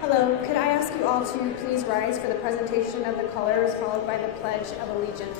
Hello, could I ask you all to please rise for the presentation of the colors followed by the Pledge of Allegiance.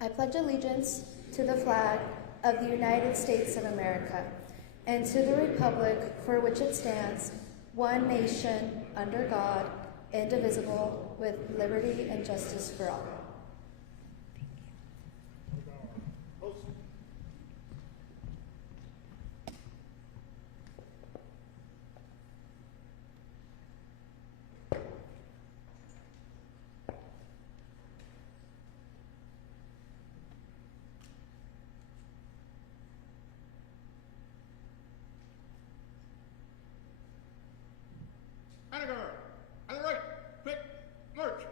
I pledge allegiance to the flag of the United States of America and to the republic for which it stands, one nation, under God, indivisible, with liberty and justice for all. On the right, quick, march.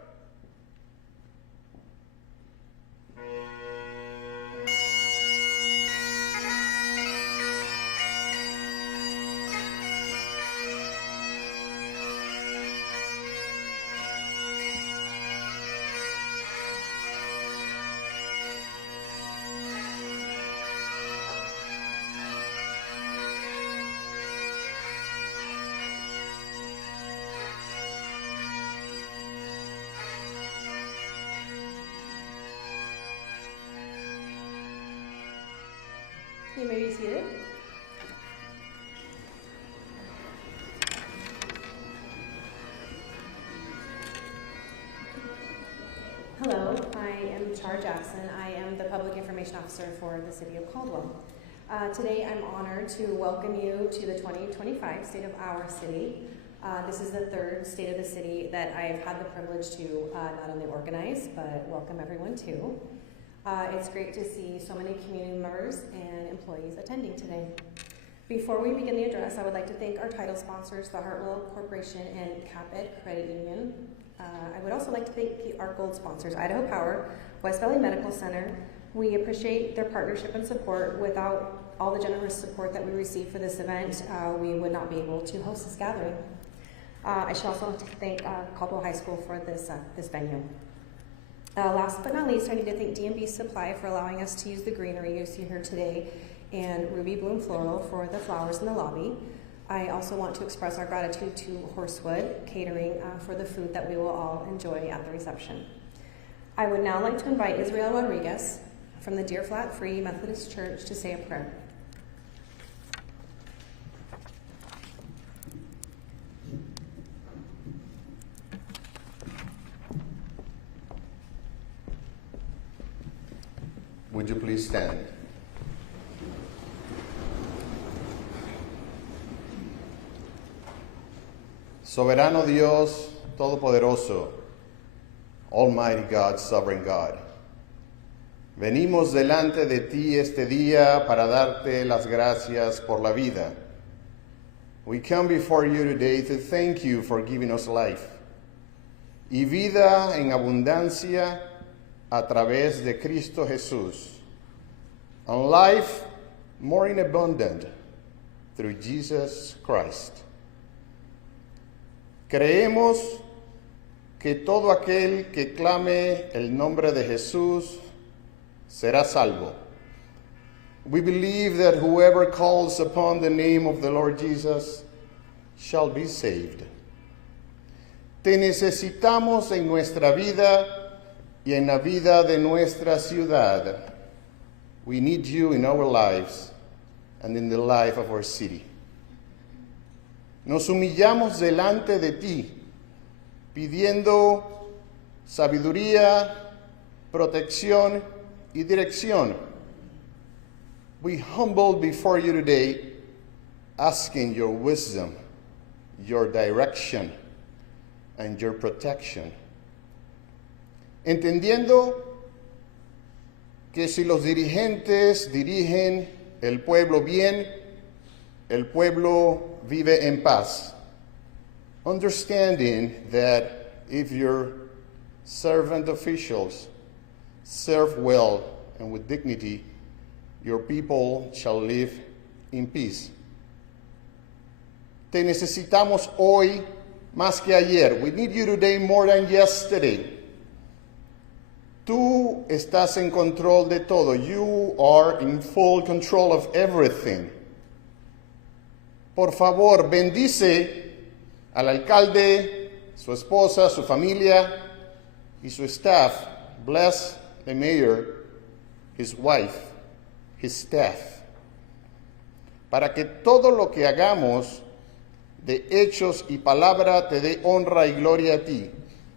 You may be seated. Hello, I am Char Jackson. I am the Public Information Officer for the City of Caldwell. Today I'm honored to welcome you to the 2025 State of Our City. This is the third State of the City that I've had the privilege to not only organize, but welcome everyone to. It's great to see so many community members and employees attending today. Before we begin the address, I would like to thank our title sponsors, the Hartwell Corporation and Payette Credit Union. I would also like to thank our gold sponsors, Idaho Power, West Valley Medical Center. We appreciate their partnership and support. Without all the generous support that we receive for this event, we would not be able to host this gathering. I should also thank Caldwell High School for this venue. Last but not least, I need to thank D&B Supply for allowing us to use the greenery you see here today and Ruby Bloom Floral for the flowers in the lobby. I also want to express our gratitude to Horseshoe Catering for the food that we will all enjoy at the reception. I would now like to invite Israel Rodriguez from the Deer Flat Free Methodist Church to say a prayer. Would you please stand? Soberano Dios, Todopoderoso, Almighty God, Sovereign God. Venimos delante de ti este día para darte las gracias por la vida. We come before you today to thank you for giving us life y vida en abundancia a través de Cristo Jesús, and life more in abundant through Jesus Christ. Creemos que todo aquel que clame el nombre de Jesús será salvo. We believe that whoever calls upon the name of the Lord Jesus shall be saved. Te necesitamos en nuestra vida y en la vida de nuestra ciudad. We need you in our lives and in the life of our city. nos humillamos delante de ti, pidiendo sabiduría, protección y dirección. We humble before you today, asking your wisdom, your direction, and your protection. Entendiendo que si los dirigentes dirigen el pueblo bien, el pueblo vive en paz. Understanding that if your servant officials serve well and with dignity, your people shall live in peace. Te necesitamos hoy más que ayer. We need you today more than yesterday. Tú estás en control de todo. You are in full control of everything. Por favor, bendice al alcalde, su esposa, su familia y su staff. Bless the mayor, his wife, his staff. Para que todo lo que hagamos de hechos y palabra te dé honra y gloria a ti.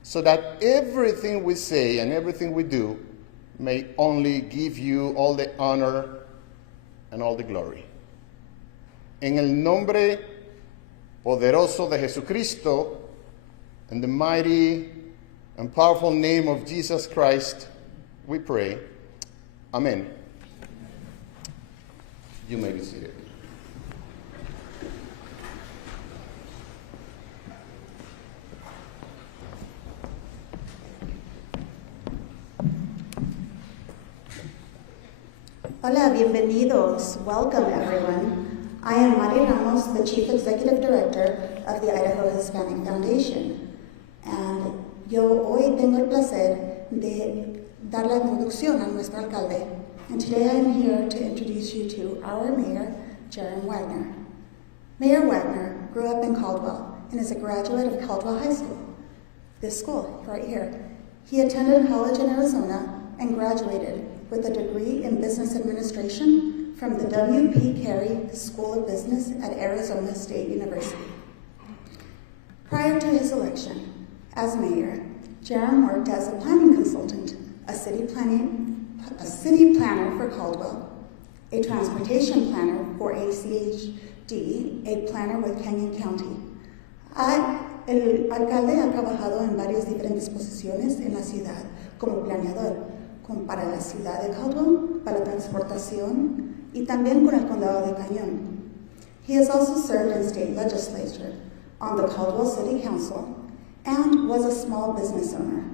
So that everything we say and everything we do may only give you all the honor and all the glory. En el nombre poderoso de Jesucristo, in the mighty and powerful name of Jesus Christ, we pray. Amen. You may be seated. Hola, bienvenidos. Welcome, everyone. I am Mari Ramos, the Chief Executive Director of the Idaho Hispanic Foundation. And yo hoy tengo el placer de dar la introducción a nuestro alcalde. And today I am here to introduce you to our mayor, Jaron Wagner. Mayor Wagner grew up in Caldwell and is a graduate of Caldwell High School. This school, right here. He attended college in Arizona and graduated with a degree in business administration from the W.P. Carey School of Business at Arizona State University. Prior to his election as mayor, Jaron worked as a planning consultant, a city planner for Caldwell, a transportation planner for ACHD, a planner with Canyon County. El alcalde ha trabajado en varias diferentes posiciones en la ciudad como planeador, para la ciudad de Caldwell, para la transportación, y también con el condado de Cañón. He has also served in state legislature, on the Caldwell City Council, and was a small business owner.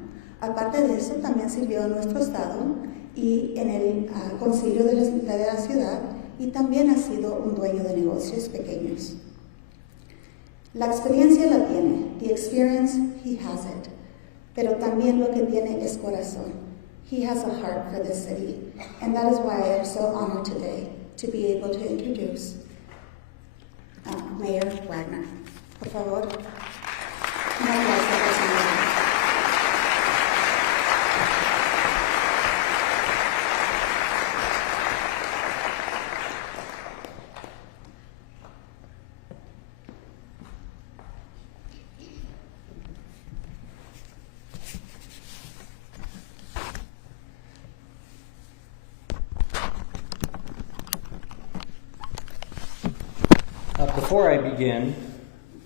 Aparte de eso, también sirvió en nuestro estado y en el concilio de la ciudad, y también ha sido un dueño de negocios pequeños. La experiencia la tiene, the experience, he has it, pero también lo que tiene es corazón. He has a heart for this city, and that is why I am so honored today to be able to introduce Mayor Wagner. Por favor. Before I begin,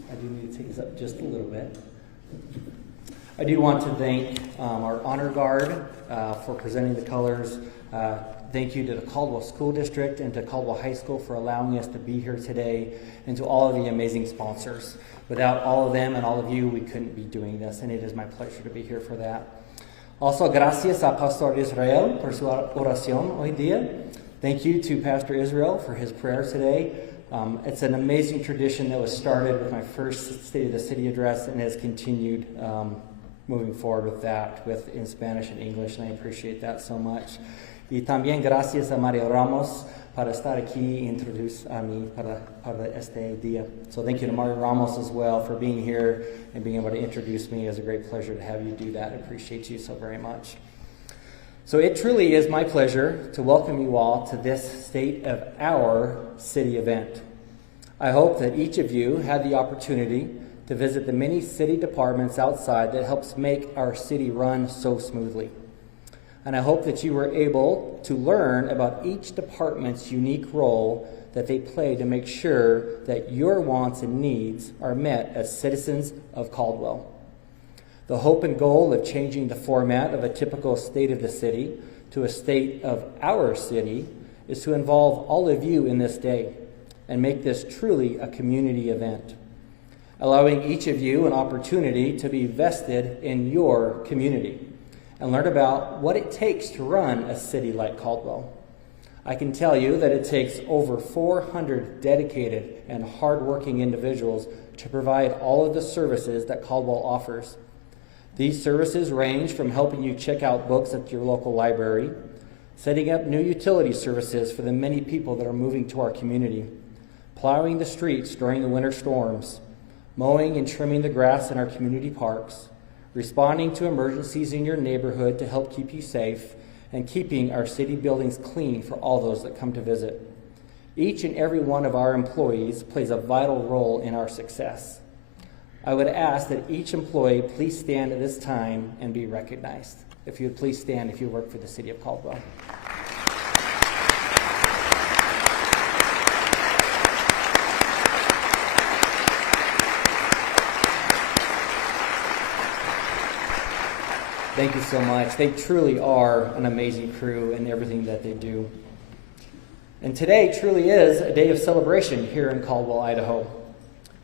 I do need to take this up just a little bit. I do want to thank our honor guard for presenting the colors. Thank you to the Caldwell School District and to Caldwell High School for allowing us to be here today, and to all of the amazing sponsors. Without all of them and all of you, we couldn't be doing this, and it is my pleasure to be here for that. Also, gracias a Pastor Israel por su oración hoy día. Thank you to Pastor Israel for his prayer today. It's an amazing tradition that was started with my first State of the City address and has continued moving forward with that, in Spanish and English, and I appreciate that so much. Y también gracias a Mario Ramos para estar aquí y introducir a mí para este día. So thank you to Mario Ramos as well for being here and being able to introduce me. It was a great pleasure to have you do that. I appreciate you so very much. So it truly is my pleasure to welcome you all to this State of Our City event. I hope that each of you had the opportunity to visit the many city departments outside that helps make our city run so smoothly. And I hope that you were able to learn about each department's unique role that they play to make sure that your wants and needs are met as citizens of Caldwell. The hope and goal of changing the format of a typical state of the city to a state of our city is to involve all of you in this day and make this truly a community event, allowing each of you an opportunity to be vested in your community and learn about what it takes to run a city like Caldwell. I can tell you that it takes over 400 dedicated and hardworking individuals to provide all of the services that Caldwell offers. These services range from helping you check out books at your local library, setting up new utility services for the many people that are moving to our community, plowing the streets during the winter storms, mowing and trimming the grass in our community parks, responding to emergencies in your neighborhood to help keep you safe, and keeping our city buildings clean for all those that come to visit. Each and every one of our employees plays a vital role in our success. I would ask that each employee please stand at this time and be recognized. If you would please stand if you work for the city of Caldwell. Thank you so much. They truly are an amazing crew in everything that they do. And today truly is a day of celebration here in Caldwell, Idaho.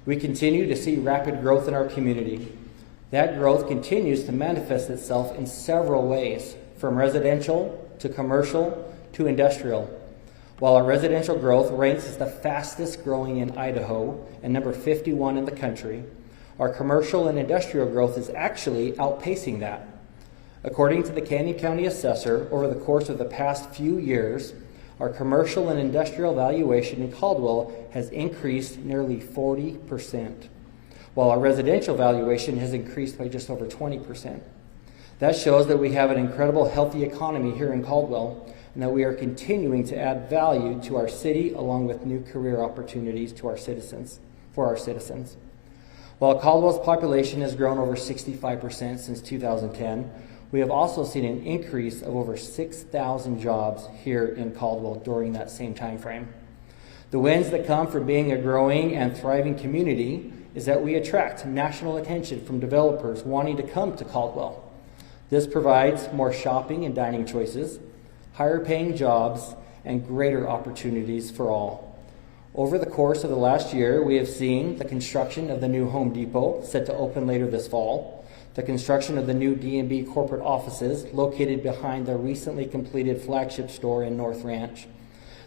We continue to see rapid growth in our community. That growth continues to manifest itself in several ways, from residential to commercial to industrial. While our residential growth ranks as the fastest growing in Idaho and number 51 in the country, our commercial and industrial growth is actually outpacing that. According to the Canyon County Assessor, over the course of the past few years, our commercial and industrial valuation in Caldwell has increased nearly 40%, while our residential valuation has increased by just over 20%. That shows that we have an incredible healthy economy here in Caldwell and that we are continuing to add value to our city along with new career opportunities to our citizens, for our citizens. While Caldwell's population has grown over 65% since 2010, we have also seen an increase of over 6,000 jobs here in Caldwell during that same time frame. The wins that come from being a growing and thriving community is that we attract national attention from developers wanting to come to Caldwell. This provides more shopping and dining choices, higher paying jobs, and greater opportunities for all. Over the course of the last year, we have seen the construction of the new Home Depot set to open later this fall, the construction of the new D&B corporate offices located behind the recently completed flagship store in North Ranch,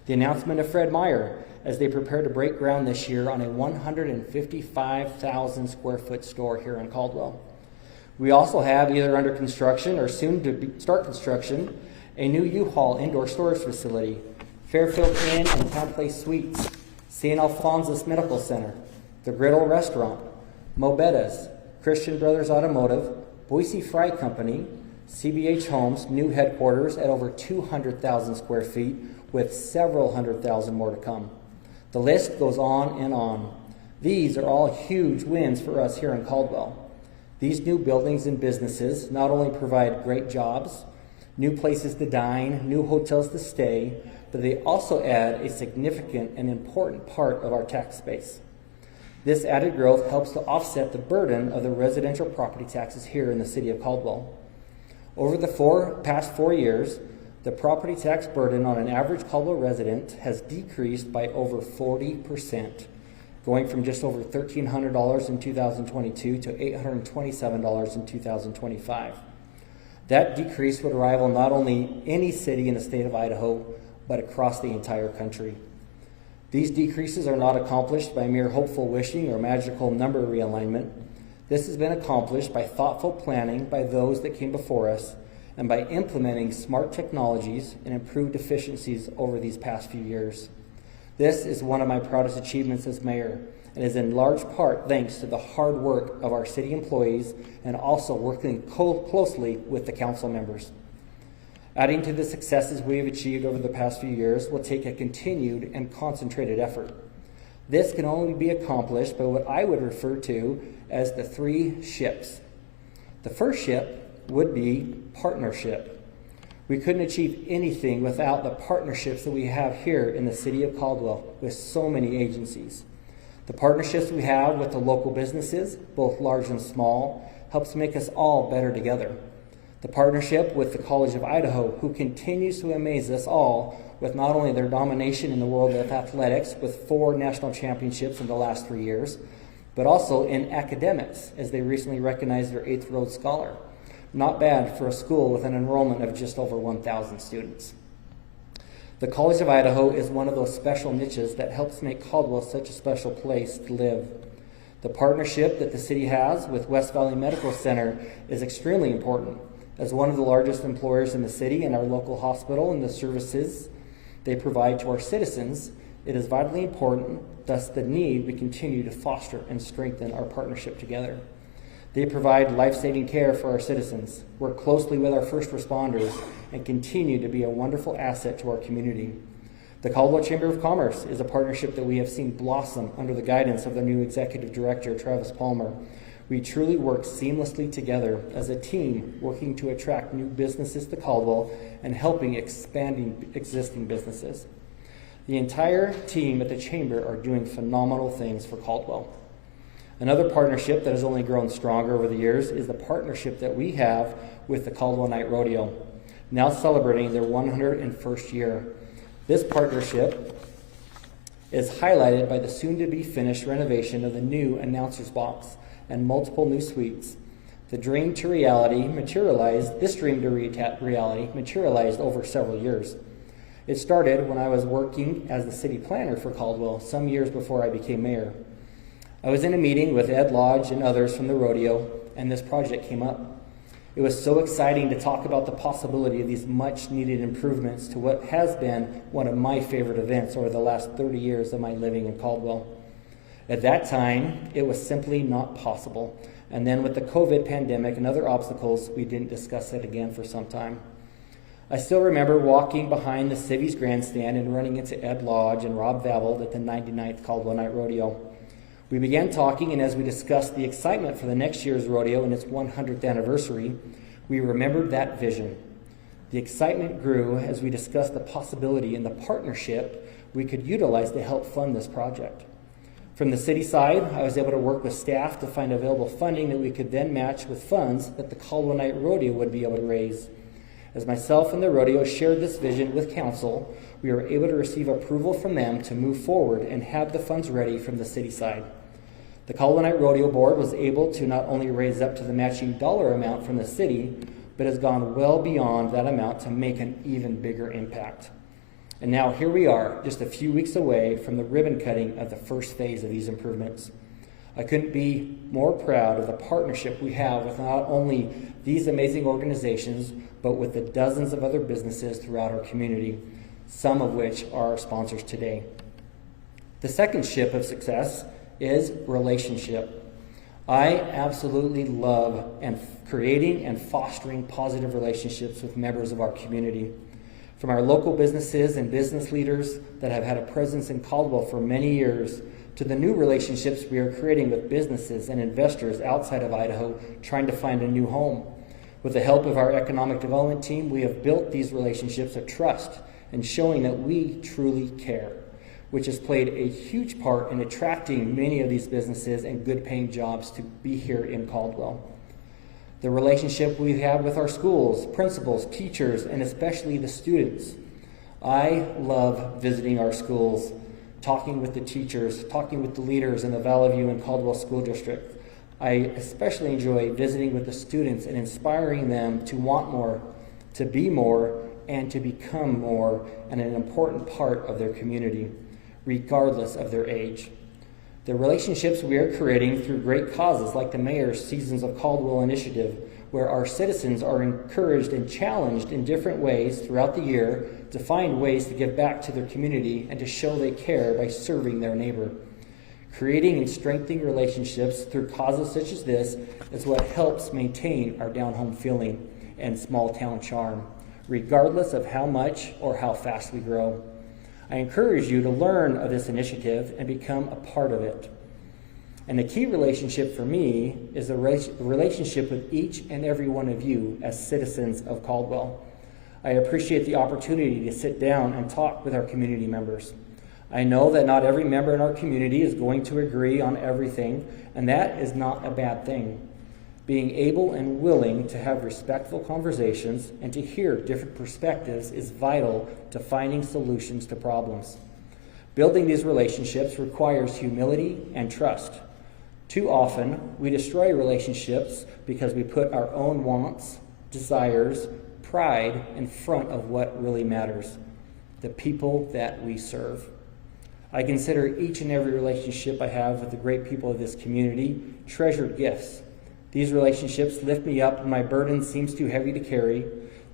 the announcement of Fred Meyer as they prepare to break ground this year on a 155,000 square foot store here in Caldwell. We also have, either under construction or soon to start construction, a new U-Haul indoor storage facility, Fairfield Inn and Town Place Suites, St. Alphonsus Medical Center, the Griddle Restaurant, Mobetta's, Christian Brothers Automotive, Boise Fry Company, CBH Homes, new headquarters at over 200,000 square feet with several 100,000 more to come. The list goes on and on. These are all huge wins for us here in Caldwell. These new buildings and businesses not only provide great jobs, new places to dine, new hotels to stay, but they also add a significant and important part of our tax base. This added growth helps to offset the burden of the residential property taxes here in the city of Caldwell. Over the past 4 years, the property tax burden on an average Caldwell resident has decreased by over 40%, going from just over $1,300 in 2022 to $827 in 2025. That decrease would rival not only any city in the state of Idaho, but across the entire country. These decreases are not accomplished by mere hopeful wishing or magical number realignment. This has been accomplished by thoughtful planning by those that came before us and by implementing smart technologies and improved efficiencies over these past few years. This is one of my proudest achievements as mayor and is in large part thanks to the hard work of our city employees and also working closely with the council members. Adding to the successes we have achieved over the past few years will take a continued and concentrated effort. This can only be accomplished by what I would refer to as the 3 ships. The first ship would be partnership. We couldn't achieve anything without the partnerships that we have here in the city of Caldwell with so many agencies. The partnerships we have with the local businesses, both large and small, helps make us all better together. The partnership with the College of Idaho, who continues to amaze us all with not only their domination in the world of athletics with 4 national championships in the last 3 years, but also in academics, as they recently recognized their 8th Rhodes Scholar. Not bad for a school with an enrollment of just over 1,000 students. The College of Idaho is one of those special niches that helps make Caldwell such a special place to live. The partnership that the city has with West Valley Medical Center is extremely important. As one of the largest employers in the city and our local hospital and the services they provide to our citizens, it is vitally important, thus the need we continue to foster and strengthen our partnership together. They provide life-saving care for our citizens, work closely with our first responders, and continue to be a wonderful asset to our community. The Caldwell Chamber of Commerce is a partnership that we have seen blossom under the guidance of the new executive director, Travis Palmer. We truly work seamlessly together as a team, working to attract new businesses to Caldwell and helping expanding existing businesses. The entire team at the Chamber are doing phenomenal things for Caldwell. Another partnership that has only grown stronger over the years is the partnership that we have with the Caldwell Night Rodeo, now celebrating their 101st year. This partnership is highlighted by the soon-to-be finished renovation of the new announcer's box and multiple new suites. This dream to reality materialized over several years. It started when I was working as the city planner for Caldwell some years before I became mayor. I was in a meeting with Ed Lodge and others from the rodeo, and this project came up. It was so exciting to talk about the possibility of these much-needed improvements to what has been one of my favorite events over the last 30 years of my living in Caldwell. At that time, it was simply not possible. And then with the COVID pandemic and other obstacles, we didn't discuss it again for some time. I still remember walking behind the Civies grandstand and running into Ed Lodge and Rob Vale at the 99th Caldwell Night Rodeo. We began talking, and as we discussed the excitement for the next year's rodeo and its 100th anniversary, we remembered that vision. The excitement grew as we discussed the possibility and the partnership we could utilize to help fund this project. From the city side, I was able to work with staff to find available funding that we could then match with funds that the Caldwell Night Rodeo would be able to raise. As myself and the rodeo shared this vision with council, we were able to receive approval from them to move forward and have the funds ready from the city side. The Caldwell Night Rodeo Board was able to not only raise up to the matching dollar amount from the city, but has gone well beyond that amount to make an even bigger impact. And now here we are, just a few weeks away from the ribbon cutting of the first phase of these improvements. I couldn't be more proud of the partnership we have with not only these amazing organizations, but with the dozens of other businesses throughout our community, some of which are our sponsors today. The second ship of success is relationship. I absolutely love creating and fostering positive relationships with members of our community. From our local businesses and business leaders that have had a presence in Caldwell for many years, to the new relationships we are creating with businesses and investors outside of Idaho trying to find a new home. With the help of our economic development team, we have built these relationships of trust and showing that we truly care, which has played a huge part in attracting many of these businesses and good-paying jobs to be here in Caldwell. The relationship we have with our schools, principals, teachers, and especially the students. I love visiting our schools, talking with the teachers, talking with the leaders in the Valley View and Caldwell School District. I especially enjoy visiting with the students and inspiring them to want more, to be more, and to become more, and an important part of their community, regardless of their age. The relationships we are creating through great causes like the Mayor's Seasons of Caldwell initiative, where our citizens are encouraged and challenged in different ways throughout the year to find ways to give back to their community and to show they care by serving their neighbor. Creating and strengthening relationships through causes such as this is what helps maintain our down-home feeling and small-town charm, regardless of how much or how fast we grow. I encourage you to learn of this initiative and become a part of it. And the key relationship for me is the relationship with each and every one of you as citizens of Caldwell. I appreciate the opportunity to sit down and talk with our community members. I know that not every member in our community is going to agree on everything, and that is not a bad thing. Being able and willing to have respectful conversations and to hear different perspectives is vital to finding solutions to problems. Building these relationships requires humility and trust. Too often, we destroy relationships because we put our own wants, desires, pride in front of what really matters, the people that we serve. I consider each and every relationship I have with the great people of this community treasured gifts. These relationships lift me up when my burden seems too heavy to carry.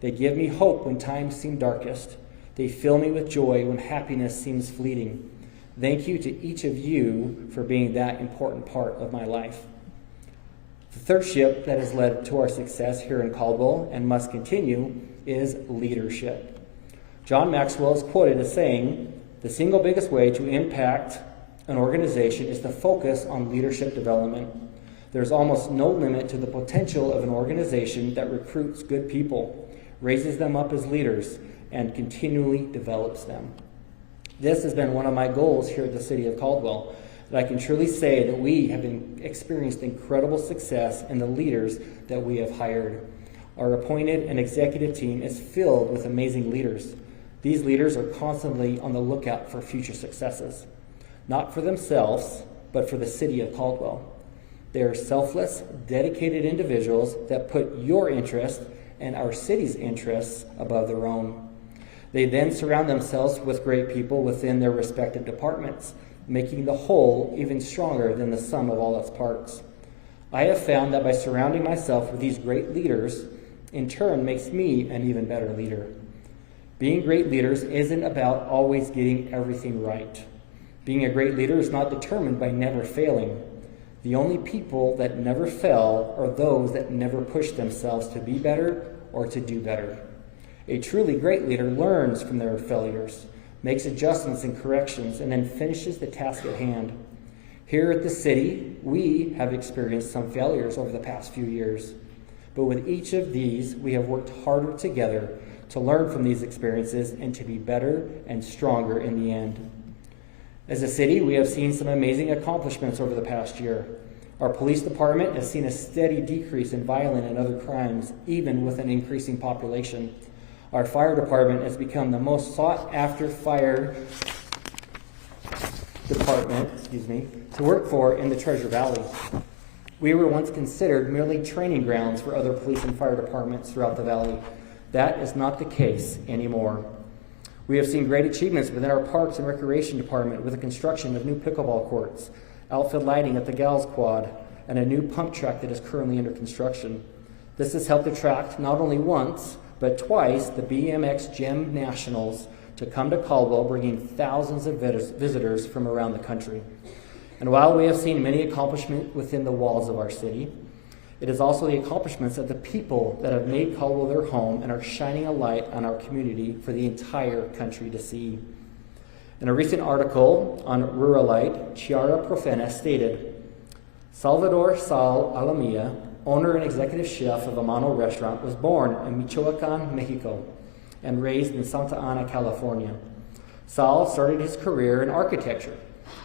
They give me hope when times seem darkest. They fill me with joy when happiness seems fleeting. Thank you to each of you for being that important part of my life. The third ship that has led to our success here in Caldwell and must continue is leadership. John Maxwell is quoted as saying, "The single biggest way to impact an organization is to focus on leadership development. There's almost no limit to the potential of an organization that recruits good people, raises them up as leaders, and continually develops them." This has been one of my goals here at the City of Caldwell, that I can truly say that we have experienced incredible success in the leaders that we have hired. Our appointed and executive team is filled with amazing leaders. These leaders are constantly on the lookout for future successes, not for themselves, but for the City of Caldwell. They are selfless, dedicated individuals that put your interest and our city's interests above their own. They then surround themselves with great people within their respective departments, making the whole even stronger than the sum of all its parts. I have found that by surrounding myself with these great leaders, in turn makes me an even better leader. Being great leaders isn't about always getting everything right. Being a great leader is not determined by never failing. The only people that never fail are those that never push themselves to be better or to do better. A truly great leader learns from their failures, makes adjustments and corrections, and then finishes the task at hand. Here at the city, we have experienced some failures over the past few years. But with each of these, we have worked harder together to learn from these experiences and to be better and stronger in the end. As a city, we have seen some amazing accomplishments over the past year. Our police department has seen a steady decrease in violent and other crimes, even with an increasing population. Our fire department has become the most sought-after fire department, to work for in the Treasure Valley. We were once considered merely training grounds for other police and fire departments throughout the valley. That is not the case anymore. We have seen great achievements within our Parks and Recreation Department with the construction of new pickleball courts, outfield lighting at the Gals Quad, and a new pump track that is currently under construction. This has helped attract not only once, but twice the BMX Gym Nationals to come to Caldwell, bringing thousands of visitors from around the country. And while we have seen many accomplishments within the walls of our city, it is also the accomplishments of the people that have made Caldwell their home and are shining a light on our community for the entire country to see. In a recent article on Ruralite, Chiara Profena stated, Salvador Sal Alamia, owner and executive chef of Amano Restaurant, was born in Michoacan, Mexico, and raised in Santa Ana, California. Sal started his career in architecture,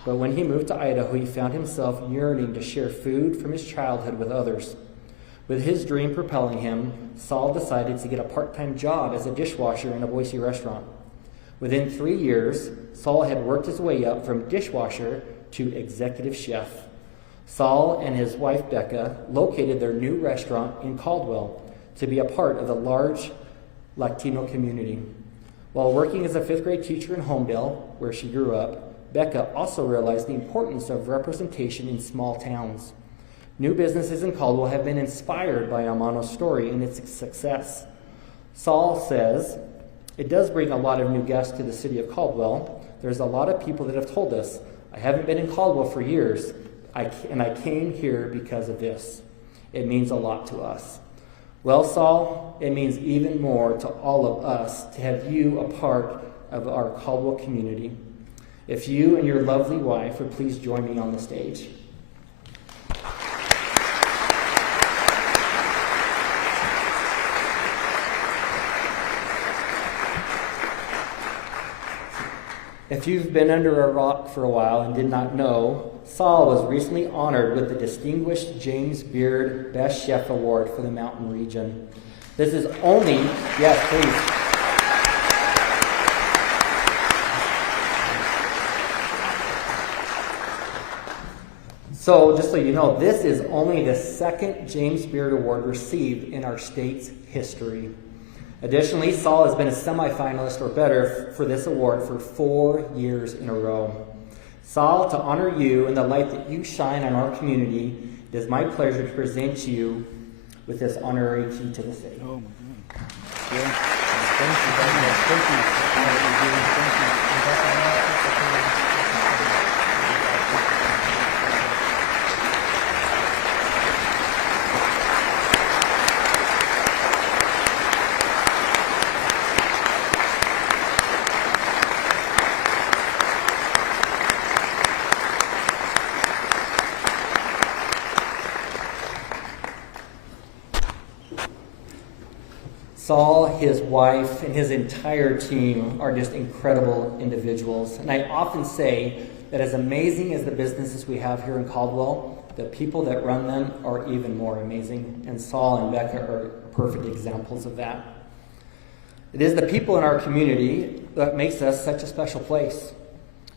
but when he moved to Idaho, he found himself yearning to share food from his childhood with others. With his dream propelling him, Sal decided to get a part-time job as a dishwasher in a Boise restaurant. Within 3 years, Sal had worked his way up from dishwasher to executive chef. Sal and his wife Becca located their new restaurant in Caldwell to be a part of the large Latino community. While working as a 5th grade teacher in Homedale, where she grew up, Becca also realized the importance of representation in small towns. New businesses in Caldwell have been inspired by Amano's story and its success. Sal says, it does bring a lot of new guests to the city of Caldwell. There's a lot of people that have told us, I haven't been in Caldwell for years, and I came here because of this. It means a lot to us. Well, Sal, it means even more to all of us to have you a part of our Caldwell community. If you and your lovely wife would please join me on the stage. If you've been under a rock for a while and did not know, Saul was recently honored with the Distinguished James Beard Best Chef Award for the Mountain Region. This is only, yes, please. So, just so you know, this is only the second James Beard Award received in our state's history. Additionally, Saul has been a semifinalist or better for this award for 4 years in a row. Saul, to honor you and the light that you shine on our community, it is my pleasure to present you with this honorary key to the city. Oh my God. Yeah. Thank you very much. Thank you. Saul, his wife, and his entire team are just incredible individuals. And I often say that as amazing as the businesses we have here in Caldwell, the people that run them are even more amazing. And Saul and Becca are perfect examples of that. It is the people in our community that makes us such a special place.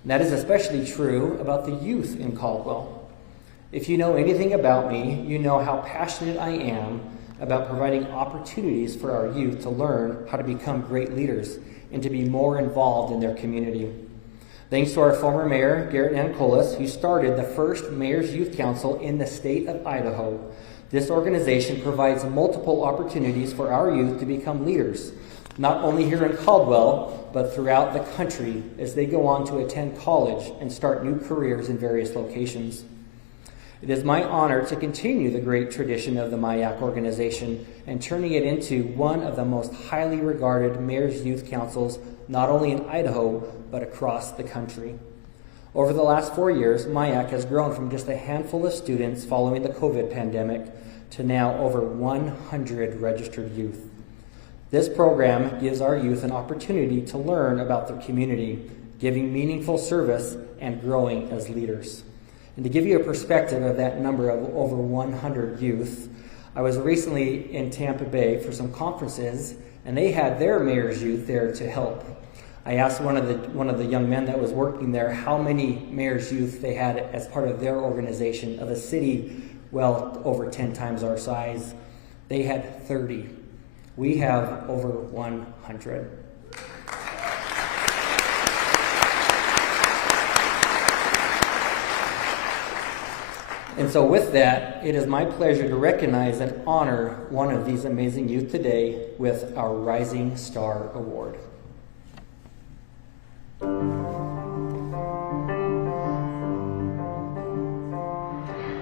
And that is especially true about the youth in Caldwell. If you know anything about me, you know how passionate I am about providing opportunities for our youth to learn how to become great leaders and to be more involved in their community. Thanks to our former mayor, Garrett Nancolis, who started the first Mayor's Youth Council in the state of Idaho, this organization provides multiple opportunities for our youth to become leaders, not only here in Caldwell, but throughout the country as they go on to attend college and start new careers in various locations. It is my honor to continue the great tradition of the MIAC organization and turning it into one of the most highly regarded Mayor's Youth Councils, not only in Idaho, but across the country. Over the last 4 years, MIAC has grown from just a handful of students following the COVID pandemic to now over 100 registered youth. This program gives our youth an opportunity to learn about their community, giving meaningful service and growing as leaders. And to give you a perspective of that number of over 100 youth, I was recently in Tampa Bay for some conferences, and they had their mayor's youth there to help. I asked one of the young men that was working there how many mayor's youth they had as part of their organization of a city well over 10 times our size. They had 30. We have over 100. And so with that, it is my pleasure to recognize and honor one of these amazing youth today with our Rising Star Award.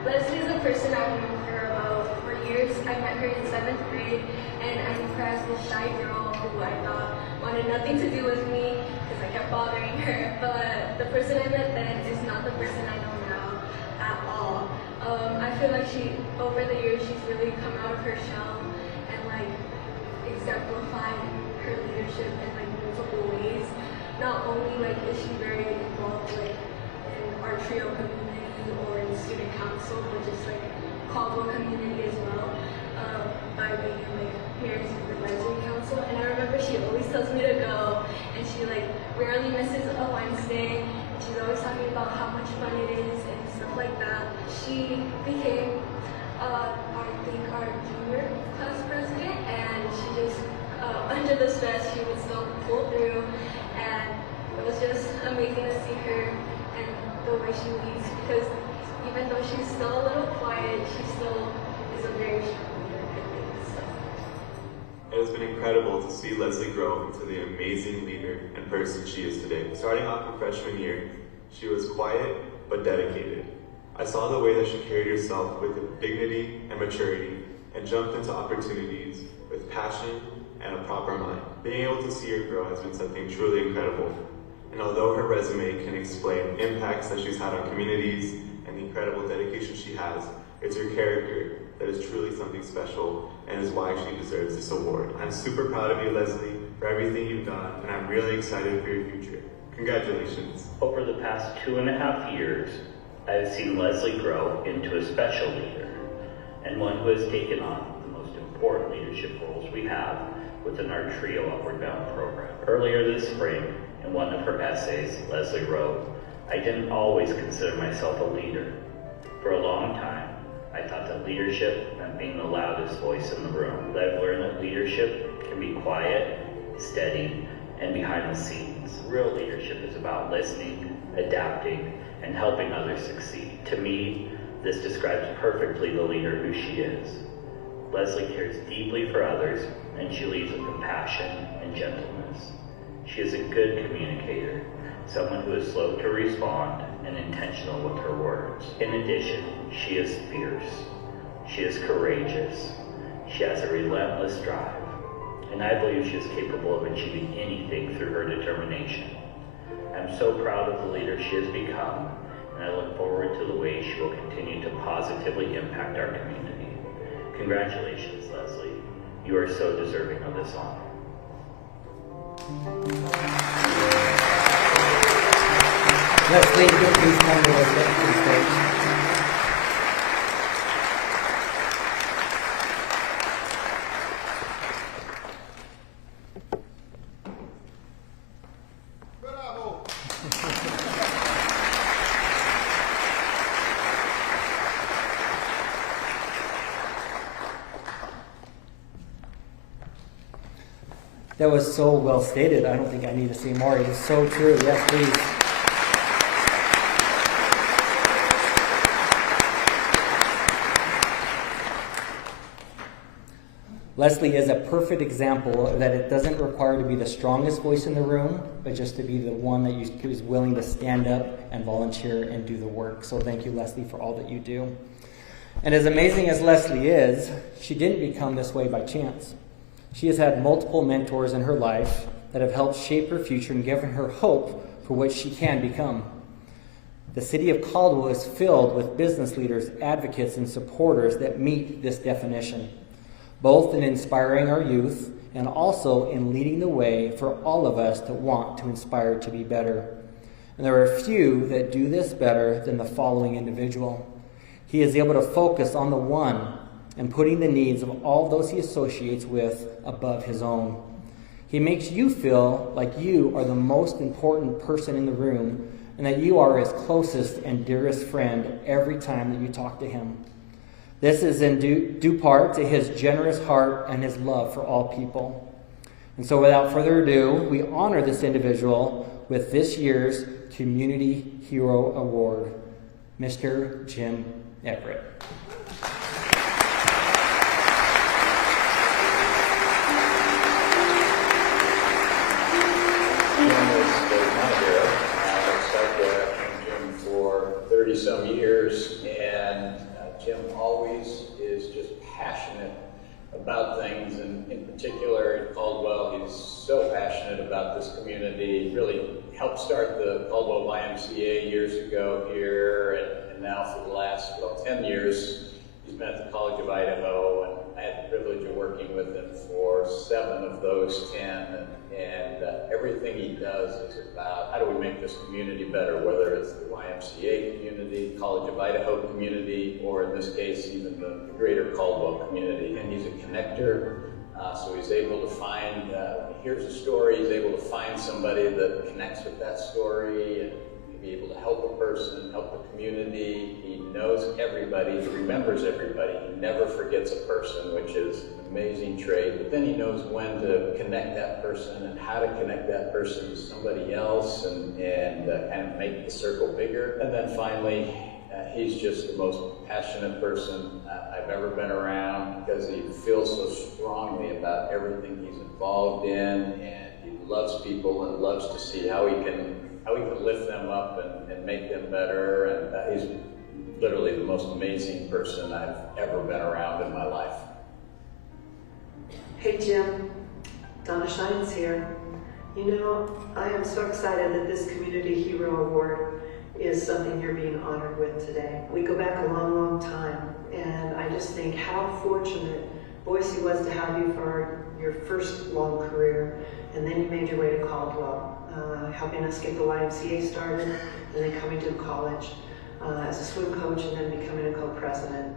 Leslie is a person I've known for about 4 years. I met her in 7th grade, and I knew her as this shy girl who I thought wanted nothing to do with me because I kept bothering her. But the person I met then is not the person I know now at all. I feel like over the years, she's really come out of her shell and exemplified her leadership in multiple ways. Not only is she very involved in our trio community or in student council, but just Caldwell community as well, by being Mayor's Supervisory Council. And I remember she always tells me to go, and she rarely misses a Wednesday. She's always talking about how much fun it is and stuff like that. She became, our junior class president, and she just, under the stress, she would still pull through, and it was just amazing to see her and the way she leads, because even though she's still a little quiet, she still is a very strong leader, I think. So. It has been incredible to see Leslie grow into the amazing leader and person she is today. Starting off her freshman year, she was quiet but dedicated. I saw the way that she carried herself with dignity and maturity and jumped into opportunities with passion and a proper mind. Being able to see her grow has been something truly incredible. And although her resume can explain impacts that she's had on communities and the incredible dedication she has, it's her character that is truly something special and is why she deserves this award. I'm super proud of you, Leslie, for everything you've done, and I'm really excited for your future. Congratulations. Over the past 2.5 years, I have seen Leslie grow into a special leader and one who has taken on the most important leadership roles we have within our TRIO Upward Bound program. Earlier this spring, in one of her essays, Leslie wrote, "I didn't always consider myself a leader. For a long time, I thought that leadership meant being the loudest voice in the room. But I've learned that leadership can be quiet, steady, and behind the scenes. Real leadership is about listening, adapting, and helping others succeed. To me, this describes perfectly the leader who she is. Leslie cares deeply for others, and she leads with compassion and gentleness. She is a good communicator, someone who is slow to respond and intentional with her words. In addition, she is fierce. She is courageous. She has a relentless drive, and I believe she is capable of achieving anything through her determination. I'm so proud of the leader she has become, and I look forward to the way she will continue to positively impact our community. Congratulations, Leslie. You are so deserving of this honor." Leslie, you can please come to the stage. That was so well stated. I don't think I need to say more. It is so true. Yes, please. Leslie is a perfect example that it doesn't require to be the strongest voice in the room, but just to be the one that is willing to stand up and volunteer and do the work. So thank you, Leslie, for all that you do. And as amazing as Leslie is, she didn't become this way by chance. She has had multiple mentors in her life that have helped shape her future and given her hope for what she can become. The city of Caldwell is filled with business leaders, advocates, and supporters that meet this definition, both in inspiring our youth and also in leading the way for all of us to want to inspire to be better. And there are few that do this better than the following individual. He is able to focus on the one and putting the needs of all those he associates with above his own. He makes you feel like you are the most important person in the room and that you are his closest and dearest friend every time that you talk to him. This is in due part to his generous heart and his love for all people. And so without further ado, we honor this individual with this year's Community Hero Award, Mr. Jim Everett. For 30-some years, and Jim always is just passionate about things, and in particular in Caldwell, he's so passionate about this community. Really helped start the Caldwell YMCA years ago here, and now for the last 10 years, he's been at the College of Idaho, and I had the privilege of working with him for 7 of those 10, and everything he does is about how do we make this community better, whether it's the YMCA community, College of Idaho community, or in this case, even the greater Caldwell community. And he's a connector, so he's able to find, here's a story, he's able to find somebody that connects with that story, and be able to help a person, help the community. He knows everybody, he remembers everybody, he never forgets a person, which is an amazing trait. But then he knows when to connect that person and how to connect that person to somebody else and kind of make the circle bigger. And then finally, he's just the most passionate person I've ever been around because he feels so strongly about everything he's involved in, and he loves people and loves to see how he can lift them up and make them better, and he's literally the most amazing person I've ever been around in my life. Hey Jim, Donna Shine's here. You know, I am so excited that this Community Hero Award is something you're being honored with today. We go back a long, long time, and I just think how fortunate Boise was to have you for your first long career, and then you made your way to Caldwell, helping us get the YMCA started, and then coming to college as a swim coach, and then becoming a co-president.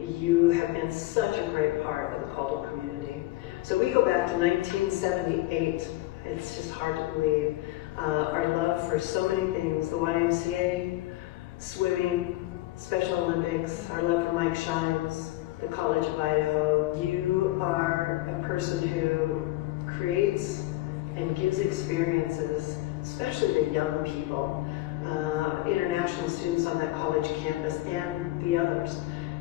You have been such a great part of the Caldwell community. So we go back to 1978. It's just hard to believe. Our love for so many things, the YMCA, swimming, Special Olympics, our love for Mike Shines, the College of Idaho. You are a person who creates and gives experiences, especially to young people, international students on that college campus and the others.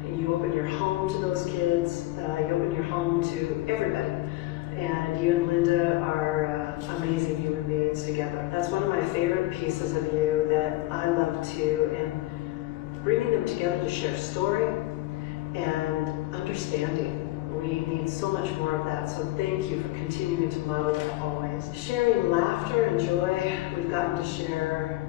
And you open your home to those kids, you open your home to everybody. And you and Linda are amazing human beings together. That's one of my favorite pieces of you that I love too, and bringing them together to share story and understanding. We need so much more of that, so thank you for continuing to model that always. Sharing laughter and joy, we've gotten to share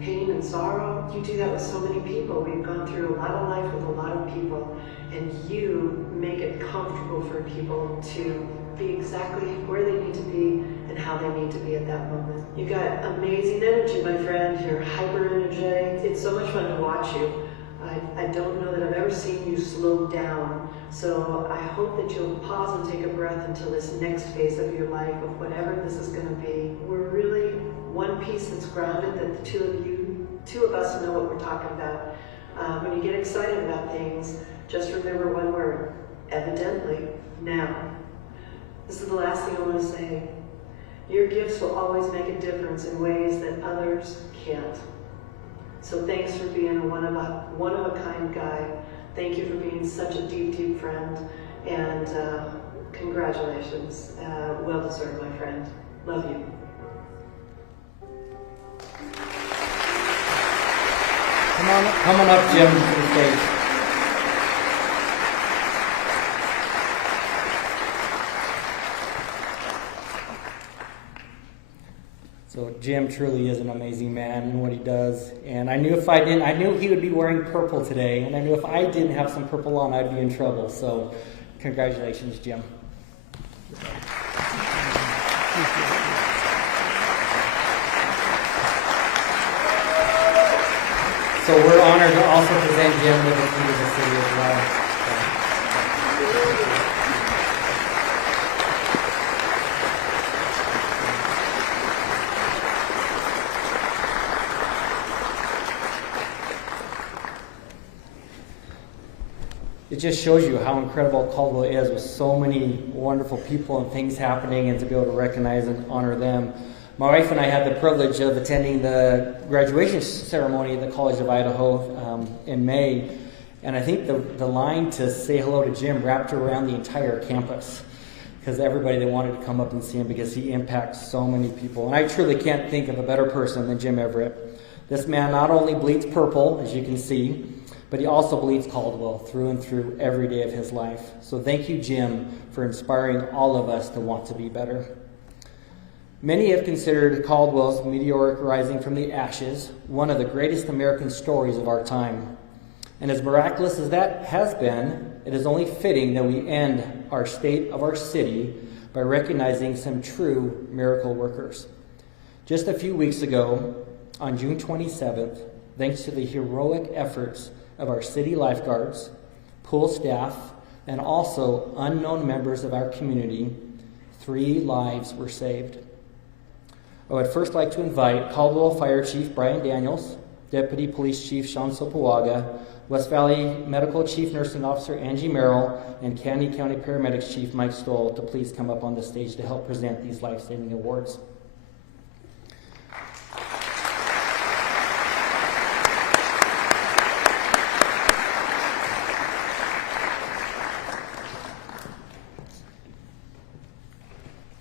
pain and sorrow. You do that with so many people. We've gone through a lot of life with a lot of people, and you make it comfortable for people to be exactly where they need to be and how they need to be at that moment. You got amazing energy, my friend. You're hyper energetic. It's so much fun to watch you. I don't know that I've ever seen you slow down. So I hope that you'll pause and take a breath until this next phase of your life, of whatever this is going to be. We're really one piece that's grounded, that the two of us know what we're talking about. When you get excited about things, just remember one word: evidently. Now. This is the last thing I want to say. Your gifts will always make a difference in ways that others can't. So thanks for being a one-of-a-kind guy. Thank you for being such a deep, deep friend. And congratulations. Well deserved, my friend. Love you. Come on up, Jim, to the stage. So Jim truly is an amazing man in what he does, and I knew he would be wearing purple today, and I knew if I didn't have some purple on, I'd be in trouble. So congratulations, Jim. So we're honored to also present Jim with the key to the city as well. It just shows you how incredible Caldwell is, with so many wonderful people and things happening, and to be able to recognize and honor them. My wife and I had the privilege of attending the graduation ceremony at the College of Idaho in May, and I think the line to say hello to Jim wrapped around the entire campus, because everybody that wanted to come up and see him, because he impacts so many people. And I truly can't think of a better person than Jim Everett. This man not only bleeds purple, as you can see, but he also bleeds Caldwell through and through every day of his life. So thank you, Jim, for inspiring all of us to want to be better. Many have considered Caldwell's meteoric rising from the ashes one of the greatest American stories of our time. And as miraculous as that has been, it is only fitting that we end our state of our city by recognizing some true miracle workers. Just a few weeks ago, on June 27th, thanks to the heroic efforts of our city lifeguards, pool staff, and also unknown members of our community, 3 lives were saved. I would first like to invite Caldwell Fire Chief Brian Daniels, Deputy Police Chief Sean Sopoaga, West Valley Medical Chief Nursing Officer Angie Merrill, and Candy County Paramedics Chief Mike Stoll to please come up on the stage to help present these life-saving awards.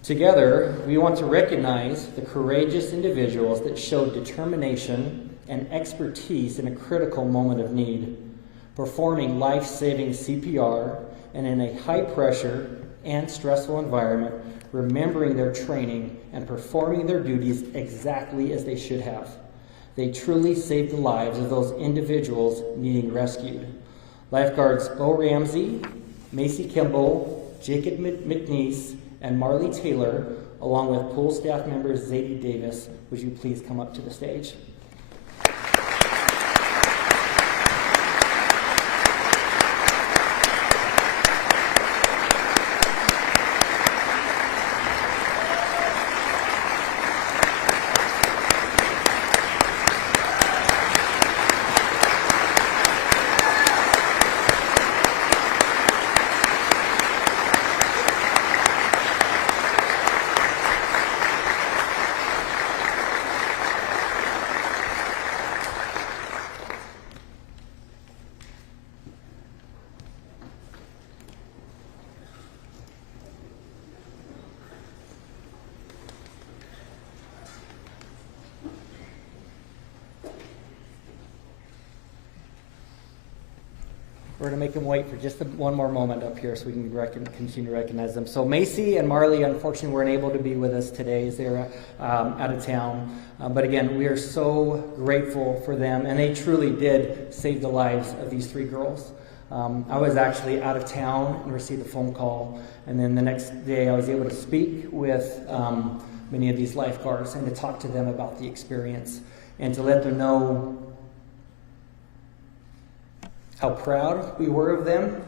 Together, we want to recognize the courageous individuals that showed determination and expertise in a critical moment of need, performing life-saving CPR and in a high-pressure and stressful environment, remembering their training and performing their duties exactly as they should have. They truly saved the lives of those individuals needing rescued. Lifeguards Bo Ramsey, Macy Kimball, Jacob McNeese, and Marley Taylor, along with pool staff members Zadie Davis, would you please come up to the stage? We're going to make them wait for just one more moment up here so we can continue to recognize them. So Macy and Marley, unfortunately, weren't able to be with us today as they're out of town. But again, we are so grateful for them, and they truly did save the lives of these three girls. I was actually out of town and received a phone call, and then the next day I was able to speak with many of these lifeguards and to talk to them about the experience and to let them know how proud we were of them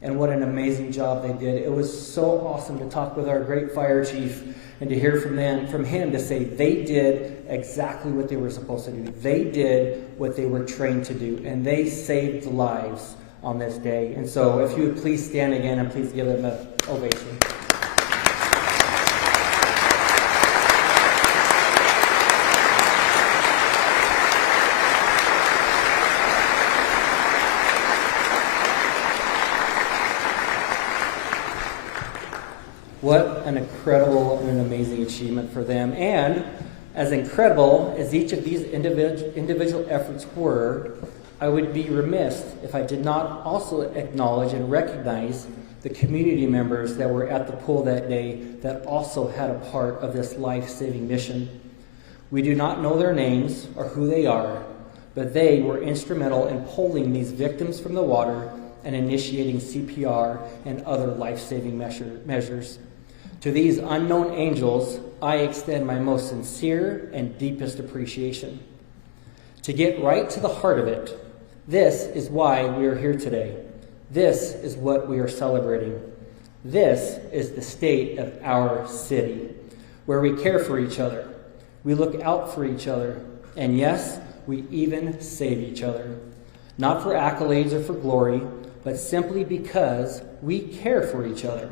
and what an amazing job they did. It was so awesome to talk with our great fire chief and to hear from him to say they did exactly what they were supposed to do. They did what they were trained to do, and they saved lives on this day. And so if you would please stand again and please give them an ovation. What an incredible and an amazing achievement for them. And as incredible as each of these individual efforts were, I would be remiss if I did not also acknowledge and recognize the community members that were at the pool that day that also had a part of this life-saving mission. We do not know their names or who they are, but they were instrumental in pulling these victims from the water and initiating CPR and other life-saving measures. To these unknown angels, I extend my most sincere and deepest appreciation. To get right to the heart of it, this is why we are here today. This is what we are celebrating. This is the state of our city, where we care for each other, we look out for each other, and yes, we even save each other. Not for accolades or for glory, but simply because we care for each other.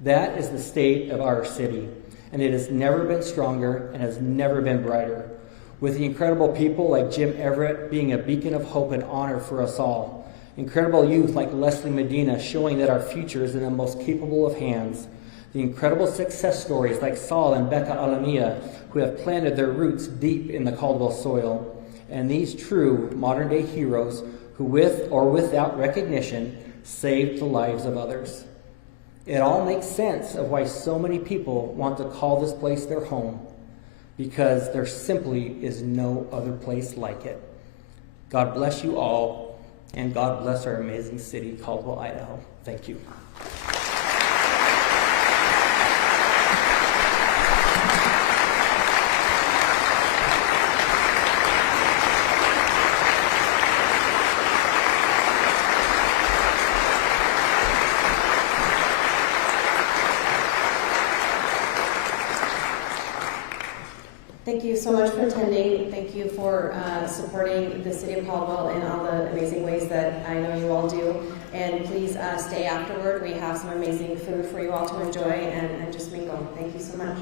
That is the state of our city, and it has never been stronger and has never been brighter. With the incredible people like Jim Everett being a beacon of hope and honor for us all. Incredible youth like Leslie Medina showing that our future is in the most capable of hands. The incredible success stories like Saul and Becca Alamia, who have planted their roots deep in the Caldwell soil. And these true modern-day heroes who, with or without recognition, saved the lives of others. It all makes sense of why so many people want to call this place their home, because there simply is no other place like it. God bless you all, and God bless our amazing city, Caldwell, Idaho. Thank you. Thank you so much for attending. Thank you for supporting the City of Caldwell in all the amazing ways that I know you all do. And please stay afterward. We have some amazing food for you all to enjoy and just mingle. Thank you so much.